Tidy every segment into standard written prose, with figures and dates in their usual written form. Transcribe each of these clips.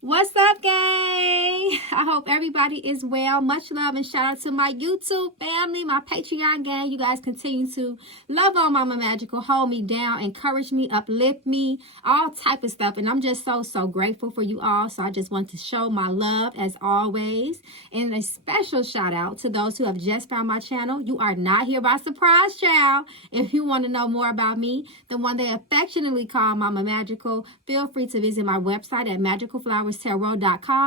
What's up, gang? I hope everybody is well. Much love and shout out to my YouTube family, my Patreon gang. You guys continue to love on Mama Magical, hold me down, encourage me, uplift me, all type of stuff. And I'm just so grateful for you all. So I just want to show my love as always. And a special shout out to those who have just found my channel. You are not here by surprise, child. If you want to know more about me, the one they affectionately call Mama Magical, feel free to visit my website at magicalflowerstarot.com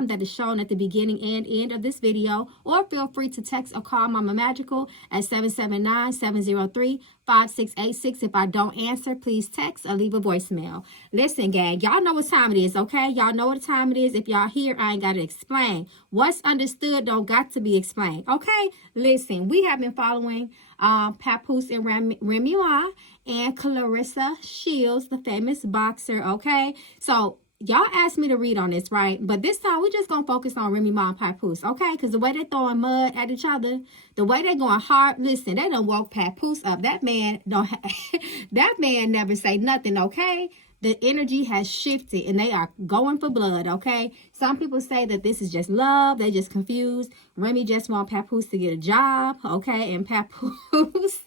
that is shown at the beginning and end of this video, or feel free to text or call Mama Magical at 779-703-5686. If I don't answer, please text or leave a voicemail. Listen, gang, y'all know what time it is, okay? Y'all know what time it is. If y'all here, I ain't got to explain. What's understood don't got to be explained, okay? Listen, we have been following Papoose and Remy and Clarissa Shields, the famous boxer, okay? So y'all asked me to read on this, right? But this time, we're just going to focus on Remy Ma and Papoose, okay? Because the way they're throwing mud at each other, the way they're going hard, listen, they done woke Papoose up. That man don't that man never say nothing, okay? The energy has shifted and they are going for blood, okay? Some people say that this is just love. They just confused. Remy just want Papoose to get a job, okay? And Papoose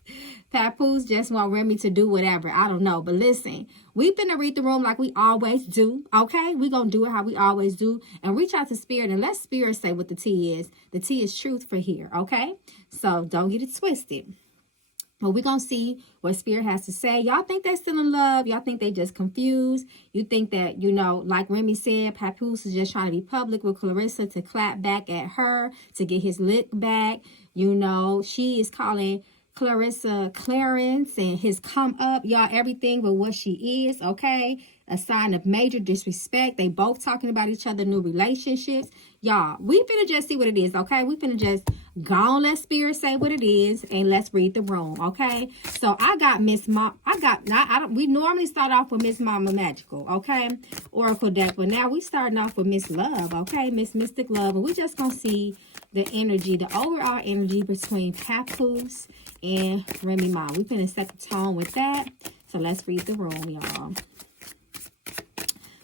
just want Remy to do whatever. I don't know. But listen, we finna read the room like we always do, okay? We gonna do it how we always do. And reach out to Spirit and let Spirit say what the tea is. The tea is truth for here, okay? So don't get it twisted. Well, we're going to see what Spirit has to say. Y'all think they're still in love? Y'all think they just confused? You think that, you know, like Remy said, Papoose is just trying to be public with Clarissa to clap back at her, to get his lick back. You know, she is calling Clarissa Clarence and his come up. Y'all, everything but what she is, okay? A sign of major disrespect. They both talking about each other, new relationships. Y'all, we finna just see what it is, okay? We finna just go on, let Spirit say what it is, and let's read the room, okay? So I got Miss Mom. We normally start off with Miss Mama Magical, okay? Oracle deck, but now we starting off with Miss Love, okay? Miss Mystic Love, and we just gonna see the energy, the overall energy between Papoose and Remy Ma. We finna set the tone with that. So let's read the room, y'all.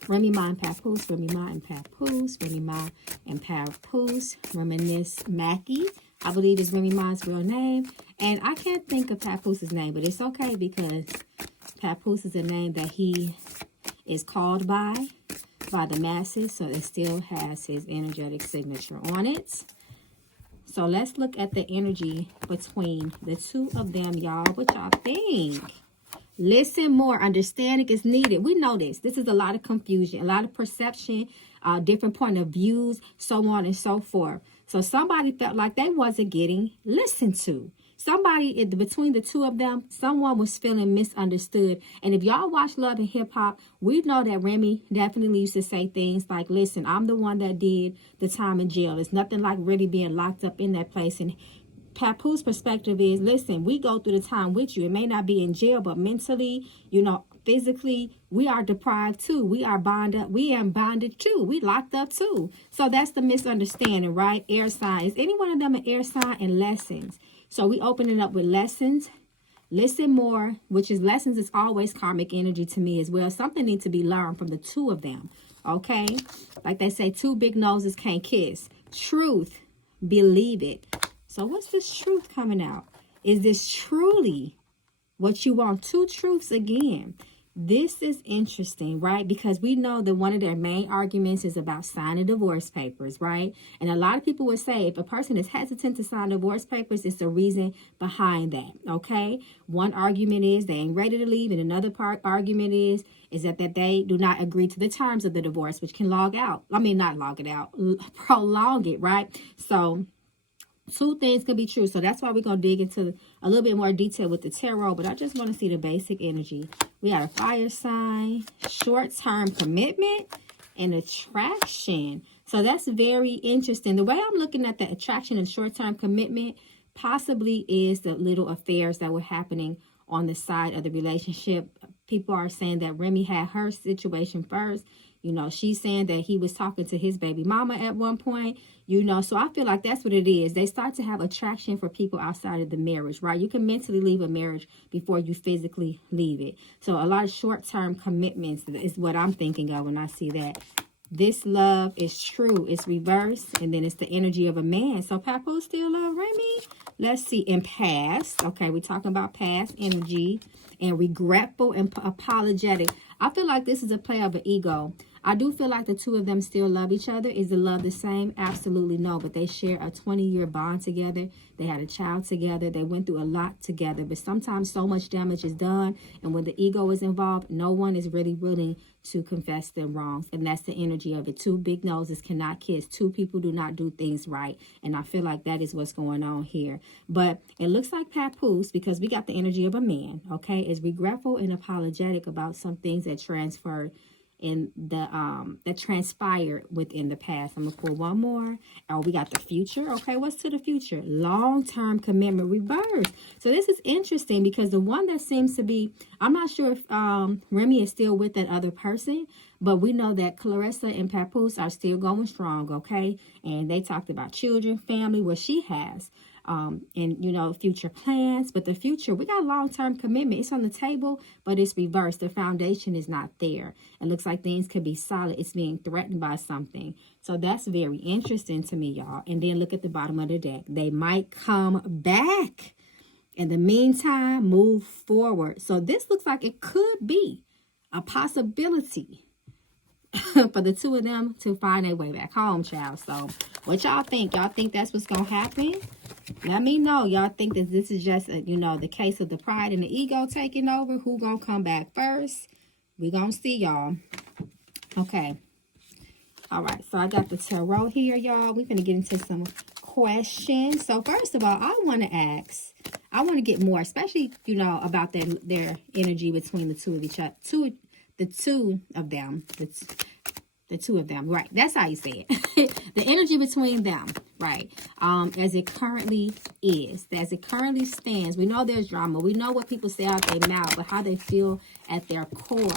Remy Ma and Papoose, Remy Ma and Papoose, Remy Ma and Papoose, Reminisce Mackie, I believe is Remy Ma's real name. And I can't think of Papooses name, but it's okay because Papoose is a name that he is called by the masses. So it still has his energetic signature on it. So let's look at the energy between the two of them, y'all. What y'all think? Listen more. Understanding is needed. We know this. This is a lot of confusion, a lot of perception, different point of views, so on and so forth. So somebody felt like they wasn't getting listened to. Somebody, between the two of them, someone was feeling misunderstood. And if y'all watch Love and Hip Hop, we know that Remy definitely used to say things like, listen, I'm the one that did the time in jail. It's nothing like really being locked up in that place. And Papoose perspective is, listen, we go through the time with you. It may not be in jail, but mentally, you know, physically, we are deprived too. We are bonded. We are bonded too. We locked up too. So that's the misunderstanding, right? Air sign. Is any one of them an air sign? And lessons. So we open it up with lessons. Listen more, which is lessons is always karmic energy to me as well. Something needs to be learned from the two of them. Okay? Like they say, two big noses can't kiss. Truth. Believe it. So what's this truth coming out? Is this truly what you want? Two truths again. This is interesting, right? Because we know that one of their main arguments is about signing divorce papers, right? And a lot of people would say if a person is hesitant to sign divorce papers, it's the reason behind that, okay? One argument is they ain't ready to leave, and another argument is that they do not agree to the terms of the divorce, which can prolong it, right? So two things could be true. So that's why we're going to dig into a little bit more detail with the tarot. But I just want to see the basic energy. We got a fire sign, short-term commitment, and attraction. So that's very interesting. The way I'm looking at the attraction and short-term commitment possibly is the little affairs that were happening on the side of the relationship. People are saying that Remy had her situation first. You know, she's saying that he was talking to his baby mama at one point, you know, so I feel like that's what it is. They start to have attraction for people outside of the marriage, right? You can mentally leave a marriage before you physically leave it. So a lot of short-term commitments is what I'm thinking of when I see that. This love is true. It's reversed. And then it's the energy of a man. So Papoose still love Remy. Let's see. In past. Okay, we're talking about past energy. And regretful and apologetic. I feel like this is a play of an ego. I do feel like the two of them still love each other. Is the love the same? Absolutely no. But they share a 20-year bond together. They had a child together. They went through a lot together. But sometimes so much damage is done. And when the ego is involved, no one is really willing to confess their wrongs. And that's the energy of it. Two big noses cannot kiss. Two people do not do things right. And I feel like that is what's going on here. But it looks like Papoose, because we got the energy of a man, okay, is regretful and apologetic about some things that transferred in the that transpired within the past. I'm gonna pull one more. Oh, we got the future. Okay, what's to the future? Long-term commitment reverse. So this is interesting because the one that seems to be, I'm not sure if Remy is still with that other person, but we know that Clarissa and Papoose are still going strong, okay? And they talked about children, family, what she has. And, you know, future plans. But the future, we got long-term commitment. It's on the table, but it's reversed. The foundation is not there. It looks like things could be solid. It's being threatened by something. So that's very interesting to me, y'all. And then look at the bottom of the deck. They might come back. In the meantime, move forward. So this looks like it could be a possibility for the two of them to find their way back home, child. So what y'all think? Y'all think that's what's going to happen? Let me know. Y'all think that this is just, you know, the case of the pride and the ego taking over? Who gonna come back first? We gonna see, y'all. Okay. All right. So I got the tarot here, y'all. We're gonna get into some questions. So first of all, I want to ask. I want to get more, especially, you know, about their energy between the two of each other. The two of them. The two of them, right? That's how you say it. The energy between them, right? As it currently is, as it currently stands. We know there's drama. We know what people say out their mouth, but how they feel at their core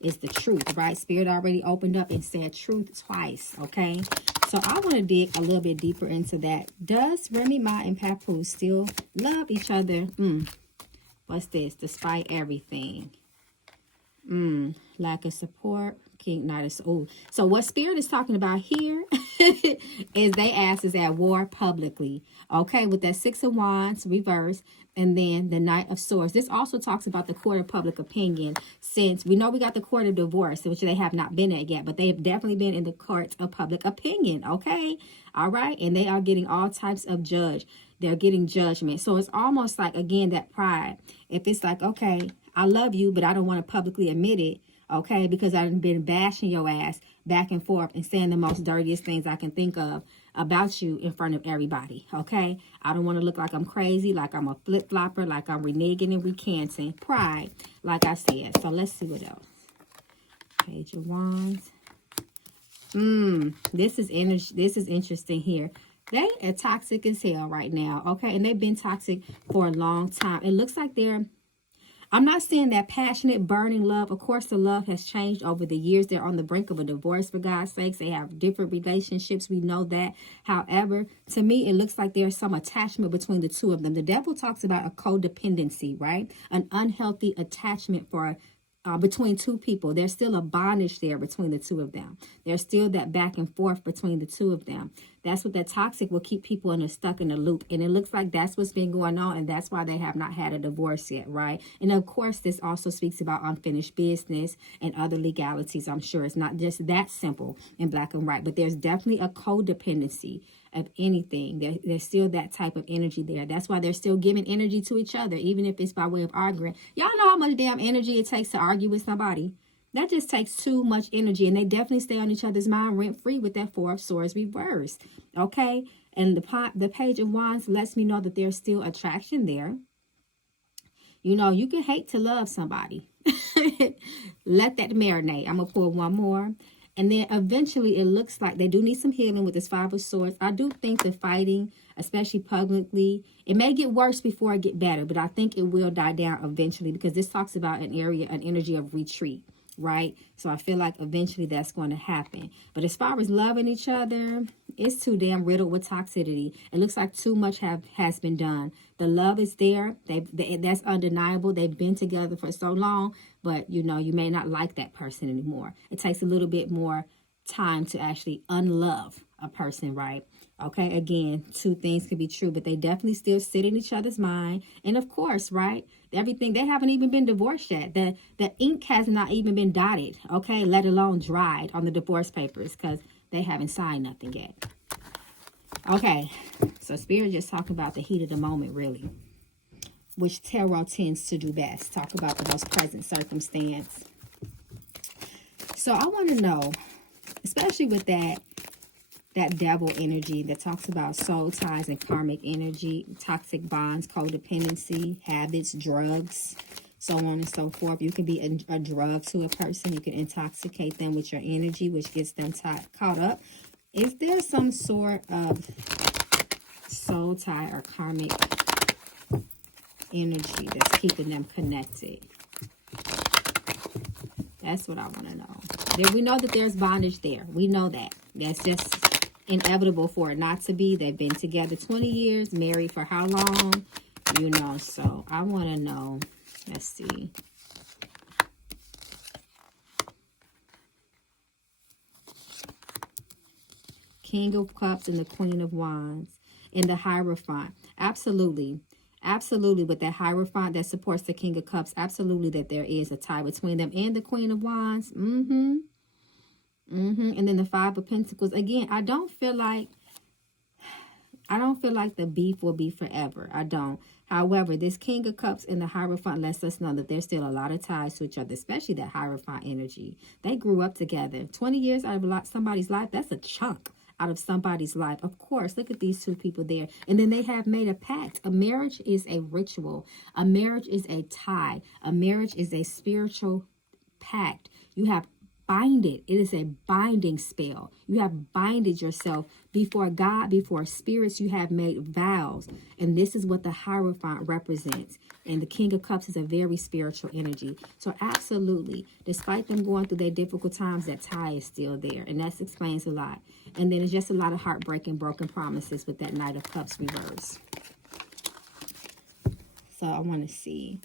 is the truth, right? Spirit already opened up and said truth twice, okay? So I want to dig a little bit deeper into that. Does Remy Ma and Papoose still love each other? What's this? Despite everything. Lack of support. King, not as old. So what Spirit is talking about here is they asses at war publicly. Okay, with that Six of Wands reverse, and then the Knight of Swords. This also talks about the court of public opinion, since we know we got the court of divorce, which they have not been at yet, but they have definitely been in the court of public opinion. Okay, all right, and they are getting all types of judge. They're getting judgment. So it's almost like, again, that pride. If it's like, okay, I love you, but I don't want to publicly admit it. Okay, because I've been bashing your ass back and forth and saying the most dirtiest things I can think of about you in front of everybody. Okay, I don't want to look like I'm crazy, like I'm a flip-flopper, like I'm reneging and recanting. Pride, like I said. So let's see what else. Page of Wands. This is interesting here. They are toxic as hell right now. Okay, and they've been toxic for a long time. It looks like I'm not saying that passionate, burning love. Of course, the love has changed over the years. They're on the brink of a divorce, for God's sakes. They have different relationships. We know that. However, to me, it looks like there's some attachment between the two of them. The devil talks about a codependency, right? An unhealthy attachment for between two people. There's still a bondage there between the two of them. There's still that back and forth between the two of them. That's what that toxic will keep people stuck in a loop. And it looks like that's what's been going on. And that's why they have not had a divorce yet, right? And of course, this also speaks about unfinished business and other legalities. I'm sure it's not just that simple in black and white, but there's definitely a codependency of anything. There's still that type of energy there. That's why they're still giving energy to each other, even if it's by way of arguing. Y'all know how much damn energy it takes to argue with somebody. That just takes too much energy, and they definitely stay on each other's mind rent-free with that Four of Swords reversed, okay? And the Page of Wands lets me know that there's still attraction there. You know, you can hate to love somebody. Let that marinate. I'm going to pull one more. And then eventually it looks like they do need some healing with this Five of Swords. I do think the fighting, especially publicly, it may get worse before it get better, but I think it will die down eventually, because this talks about an energy of retreat. Right? So I feel like eventually that's going to happen. But as far as loving each other, it's too damn riddled with toxicity. It looks like too much has been done. The love is there. That's undeniable. They've been together for so long, but you know, you may not like that person anymore. It takes a little bit more time to actually unlove a person, right? Okay, again, two things could be true, but they definitely still sit in each other's mind. And of course, right, everything, they haven't even been divorced yet. The ink has not even been dotted, okay, let alone dried on the divorce papers, because they haven't signed nothing yet. Okay, so Spirit just talk about the heat of the moment, really, which tarot tends to do best. Talk about the most present circumstance. So I want to know, especially with that devil energy that talks about soul ties and karmic energy, toxic bonds, codependency, habits, drugs, so on and so forth. You can be a drug to a person. You can intoxicate them with your energy, which gets them caught up. Is there some sort of soul tie or karmic energy that's keeping them connected? That's what I want to know. We know that there's bondage there. We know that. That's just inevitable for it not to be. They've been together 20 years, married for how long? You know, so I want to know. Let's see. King of Cups and the Queen of Wands and the Hierophant. Absolutely. Absolutely, with that Hierophant that supports the King of Cups, absolutely that there is a tie between them and the Queen of Wands. And then the Five of Pentacles. Again, I don't feel like the beef will be forever. I don't. However, this King of Cups and the Hierophant lets us know that there's still a lot of ties to each other, especially that Hierophant energy. They grew up together. 20 years out of somebody's life, that's a chunk out of somebody's life. Of course, look at these two people there. And then they have made a pact. A marriage is a ritual. A marriage is a tie. A marriage is a spiritual pact. You have binded. It is a binding spell. You have binded yourself before God, before spirits. You have made vows. And this is what the Hierophant represents. And the King of Cups is a very spiritual energy. So absolutely, despite them going through their difficult times, that tie is still there. And that explains a lot. And then it's just a lot of heartbreaking, broken promises with that Knight of Cups reverse. So I want to see.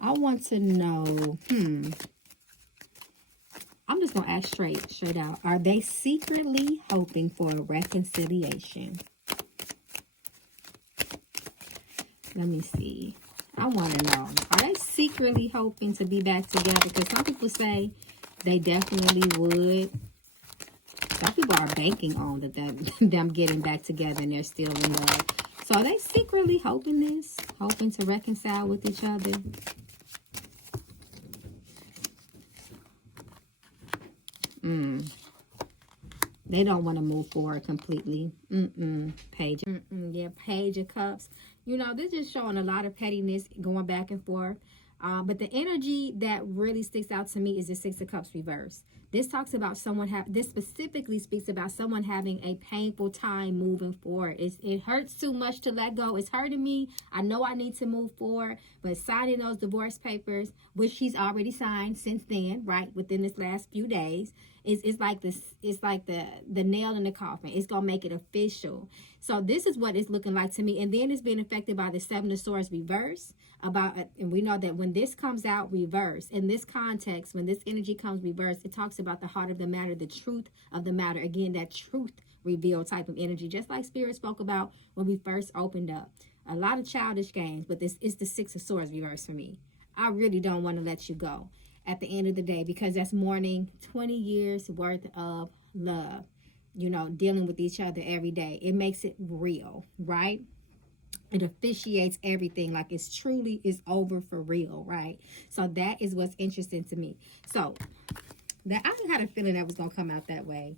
I want to know, I'm just going to ask straight out. Are they secretly hoping for a reconciliation? Let me see. I want to know. Are they secretly hoping to be back together? Because some people say they definitely would. Some people are banking on them getting back together and they're still in love. So are they secretly hoping this? Hoping to reconcile with each other? They don't want to move forward completely. Page. Yeah, Page of Cups. You know, they're just showing a lot of pettiness going back and forth. But the energy that really sticks out to me is the Six of Cups reverse. This talks about this specifically speaks about someone having a painful time moving forward. It hurts too much to let go. It's hurting me. I know I need to move forward, but signing those divorce papers, which she's already signed since then, right, within this last few days, it's like this. It's like the nail in the coffin. It's gonna make it official. So this is what it's looking like to me. And then it's being affected by the Seven of Swords reverse. And we know that when this comes out reverse, in this context, when this energy comes reverse, it talks about the heart of the matter, the truth of the matter. Again, that truth reveal type of energy, just like Spirit spoke about when we first opened up. A lot of childish games, but this is the Six of Swords reverse for me. I really don't want to let you go at the end of the day, because that's mourning 20 years worth of love, you know, dealing with each other every day. It makes it real, right? It officiates everything like it's truly is over for real, right? So that is what's interesting to me. So that I had a feeling that was going to come out that way.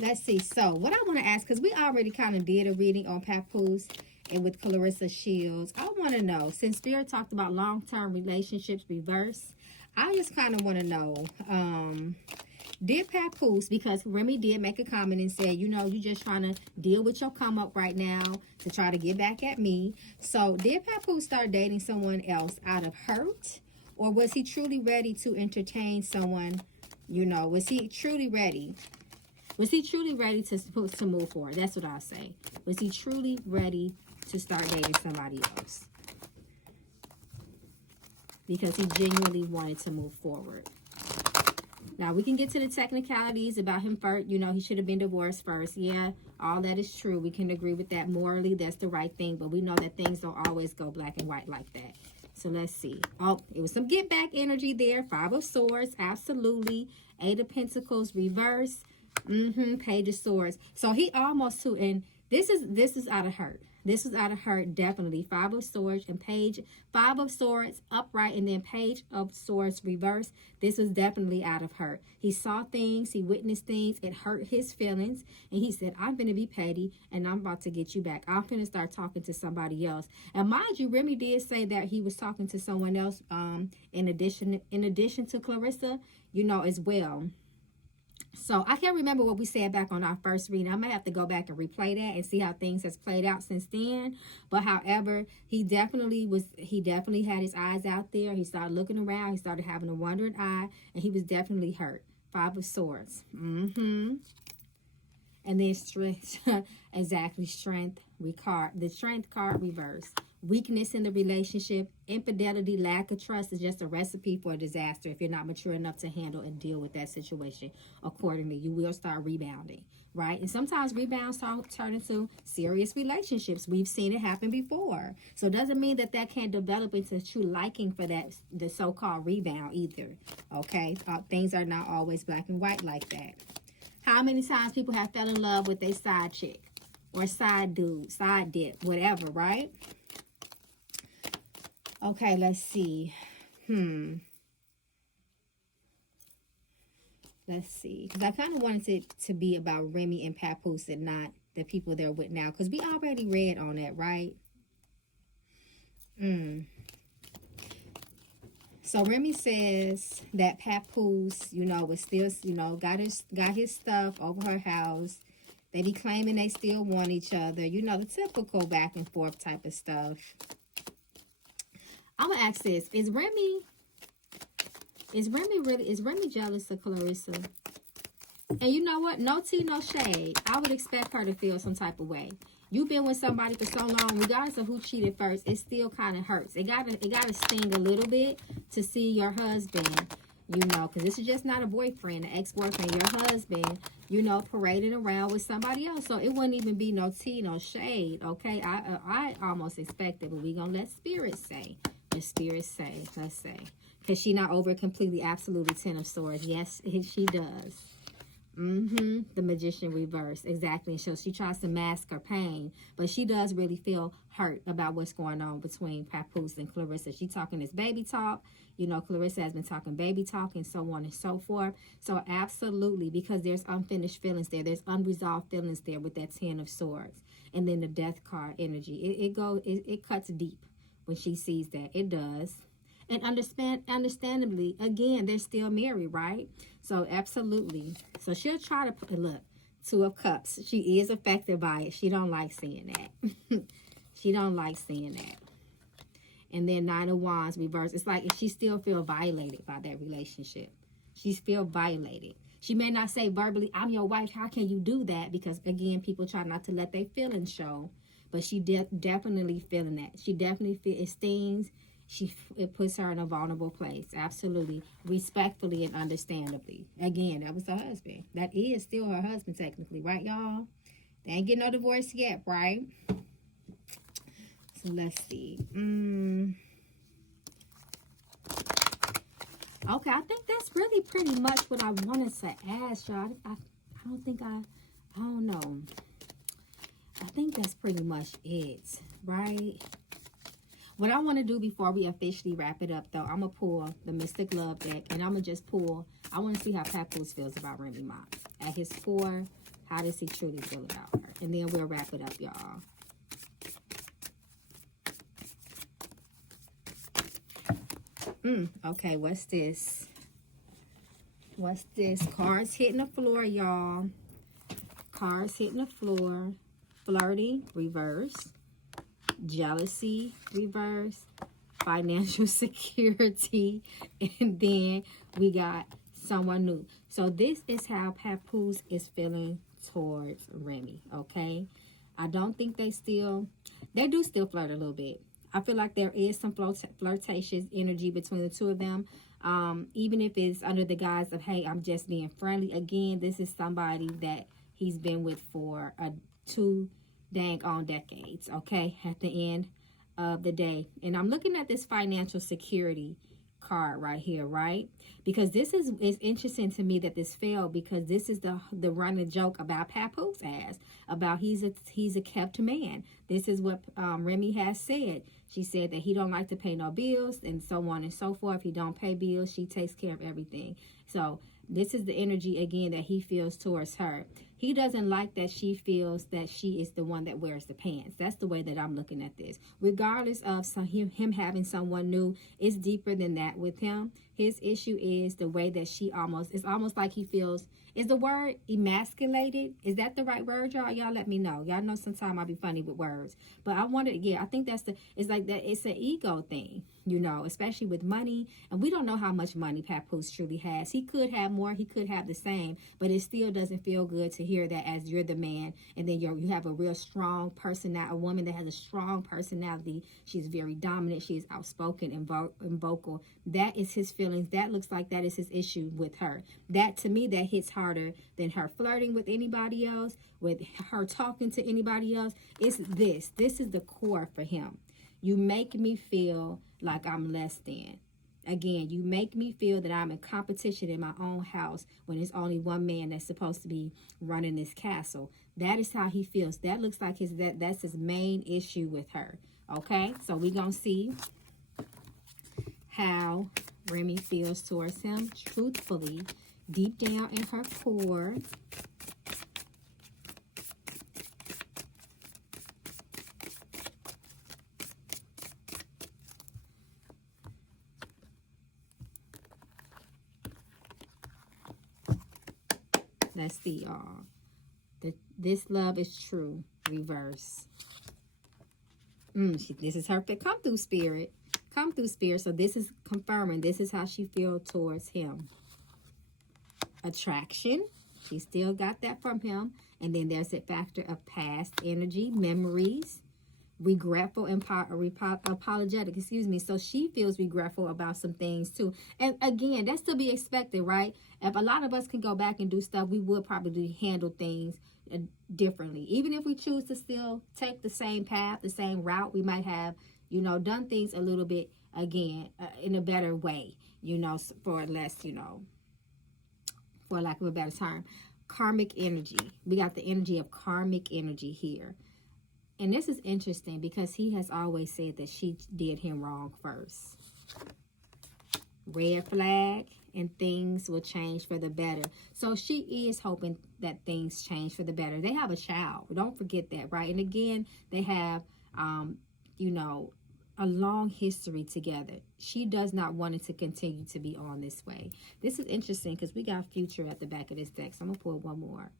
Let's see. So what I want to ask, because we already kind of did a reading on Papoose and with Clarissa Shields, I want to know, since Spirit talked about long-term relationships reverse, I just kind of want to know, did Papoose, because Remy did make a comment and said, you know, you just trying to deal with your come up right now to try to get back at me. So did Papoose start dating someone else out of hurt? Or was he truly ready to entertain someone, you know, was he truly ready? Was he truly ready to move forward? That's what I'll say. Was he truly ready to start dating somebody else. Because he genuinely wanted to move forward. Now, we can get to the technicalities about him first. You know, he should have been divorced first. Yeah, all that is true. We can agree with that. Morally, that's the right thing. But we know that things don't always go black and white like that. So, let's see. Oh, it was some get back energy there. 5 of Swords, absolutely. 8 of Pentacles, reverse. Page of Swords. So, he almost too. And this is out of hurt. This is out of hurt, definitely. 5 of Swords and Page. 5 of Swords upright and then Page of Swords reverse. This was definitely out of hurt. He saw things. He witnessed things. It hurt his feelings. And he said, I'm going to be petty and I'm about to get you back. I'm going to start talking to somebody else. And mind you, Remy did say that he was talking to someone else in addition to Clarissa, you know, as well. So I can't remember what we said back on our first reading. I might have to go back and replay that and see how things has played out since then. But however, he definitely had his eyes out there. He started looking around. He started having a wandering eye, and he was definitely hurt. 5 of Swords. And then strength, exactly, strength card. The strength card reverse. Weakness in the relationship, infidelity, lack of trust is just a recipe for a disaster. If you're not mature enough to handle and deal with that situation accordingly, you will start rebounding, right? And sometimes rebounds turn into serious relationships. We've seen it happen before. So it doesn't mean that can't develop into true liking for the so-called rebound either, okay? Things are not always black and white like that. How many times people have fell in love with their side chick or side dude, side dip, whatever, right? Okay, let's see. Let's see. Because I kind of wanted it to be about Remy and Papoose and not the people they're with now. Because we already read on that, right? So Remy says that Papoose, you know, was still, you know, got his stuff over her house. They be claiming they still want each other. You know, the typical back and forth type of stuff. I'm gonna ask this: Is Remy jealous of Clarissa? And you know what? No tea, no shade. I would expect her to feel some type of way. You've been with somebody for so long, regardless of who cheated first, it still kind of hurts. It gotta sting a little bit to see your husband, you know, because this is just not a boyfriend, an ex-boyfriend, your husband, you know, parading around with somebody else. So it wouldn't even be no tea, no shade, okay? I almost expect it, but we gonna let spirit say. The spirit say, let's say. Because she not over completely, absolutely 10 of Swords. Yes, she does. The Magician reverse. Exactly. So she tries to mask her pain. But she does really feel hurt about what's going on between Papoose and Clarissa. She talking this baby talk. You know, Clarissa has been talking baby talk and so on and so forth. So absolutely, because there's unfinished feelings there. There's unresolved feelings there with that 10 of Swords. And then the Death card energy. It cuts deep. When she sees that, it does. And understandably, again, they're still married, right? So absolutely. So she'll try to put, look, 2 of Cups. She is affected by it. She don't like seeing that. She don't like seeing that. And then 9 of Wands reverse. It's like if she still feel violated by that relationship. She's feel violated. She may not say verbally, I'm your wife. How can you do that? Because again, people try not to let their feelings show. But she definitely feeling that. She definitely feel it stings. It puts her in a vulnerable place. Absolutely. Respectfully and understandably. Again, that was her husband. That is still her husband technically. Right, y'all? They ain't get no divorce yet, right? So let's see. Okay, I think that's really pretty much what I wanted to ask y'all. I don't know. I think that's pretty much it, right? What I want to do before we officially wrap it up, though, I'm going to pull the Mystic Love deck, and I'm going to just pull, I want to see how Papoose feels about Remy Ma. At his core, how does he truly feel about her? And then we'll wrap it up, y'all. Okay, what's this? What's this? Cards hitting the floor, y'all. Cards hitting the floor. Flirty, reverse. Jealousy, reverse. Financial security. And then we got someone new. So this is how Papoose is feeling towards Remy, okay? I don't think they still... They do still flirt a little bit. I feel like there is some flirtatious energy between the two of them. Even if it's under the guise of, hey, I'm just being friendly. Again, this is somebody that he's been with for 2 dang on decades, okay, at the end of the day. And I'm looking at this financial security card right here, right? Because this is interesting to me that this failed, because this is the running joke about Papoose as about he's a kept man. This is what Remy has said. She said that he don't like to pay no bills and so on and so forth. If he don't pay bills, she takes care of everything. So this is the energy again that he feels towards her. He doesn't like that she feels that she is the one that wears the pants. That's the way that I'm looking at this. Regardless of him having someone new, it's deeper than that with him. His issue is the way that it's almost like he feels, is the word emasculated? Is that the right word, y'all? Y'all let me know. Y'all know sometimes I'll be funny with words. But I wanted, I think it's like that. It's an ego thing, especially with money. And we don't know how much money Papoose truly has. He could have more. He could have the same. But it still doesn't feel good to hear that as you're the man. And then you have a real strong personality, a woman that has a strong personality. She's very dominant. She is outspoken and vocal. That is his feelings. That looks like that is his issue with her. That, to me, that hits harder than her flirting with anybody else, with her talking to anybody else. It's this. This is the core for him. You make me feel like I'm less than. Again, you make me feel that I'm in competition in my own house when there's only one man that's supposed to be running this castle. That is how he feels. That looks like that's his main issue with her. Okay, so we're going to see how Remy feels towards him truthfully, deep down in her core. Let's see, y'all. This love is true. Reverse. This is her. Come through, spirit. Come through, spirit. So this is confirming. This is how she feels towards him. Attraction. She still got that from him. And then there's a factor of past energy, memories, regretful and apologetic, so she feels regretful about some things too. And again, that's to be expected, right? If a lot of us can go back and do stuff, we would probably handle things differently. Even if we choose to still take the same path, the same route, we might have done things a little bit again in a better way, for less, for lack of a better term. Karmic energy. We got the energy of karmic energy here. And this is interesting because he has always said that she did him wrong first. Red flag, and things will change for the better. So she is hoping that things change for the better. They have a child. Don't forget that, right? And again, they have, a long history together. She does not want it to continue to be on this way. This is interesting because we got future at the back of this deck. So I'm going to pull one more.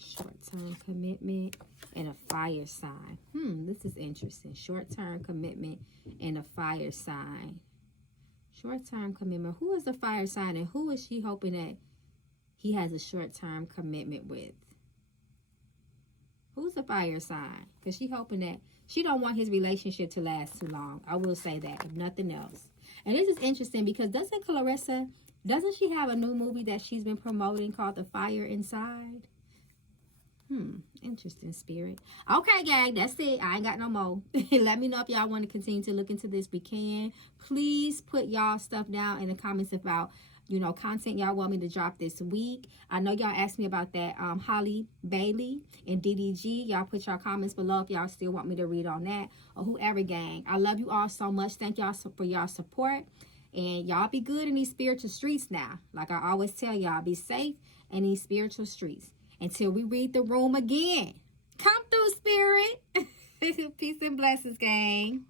Short-term commitment and a fire sign. This is interesting. Short-term commitment and a fire sign. Short-term commitment. Who is the fire sign and who is she hoping that he has a short-term commitment with? Who's the fire sign? Because she hoping that she don't want his relationship to last too long. I will say that, if nothing else. And this is interesting because doesn't she have a new movie that she's been promoting called The Fire Inside? Interesting, spirit. Okay, gang, that's it. I ain't got no more. Let me know if y'all want to continue to look into this. We can. Please put y'all stuff down in the comments about, content y'all want me to drop this week. I know y'all asked me about that Holly Bailey and DDG. Y'all put y'all comments below if y'all still want me to read on that or whoever, gang. I love you all so much. Thank y'all for y'all support. And y'all be good in these spiritual streets now. Like I always tell y'all, be safe in these spiritual streets. Until we read the room again. Come through, spirit. Peace and blessings, gang.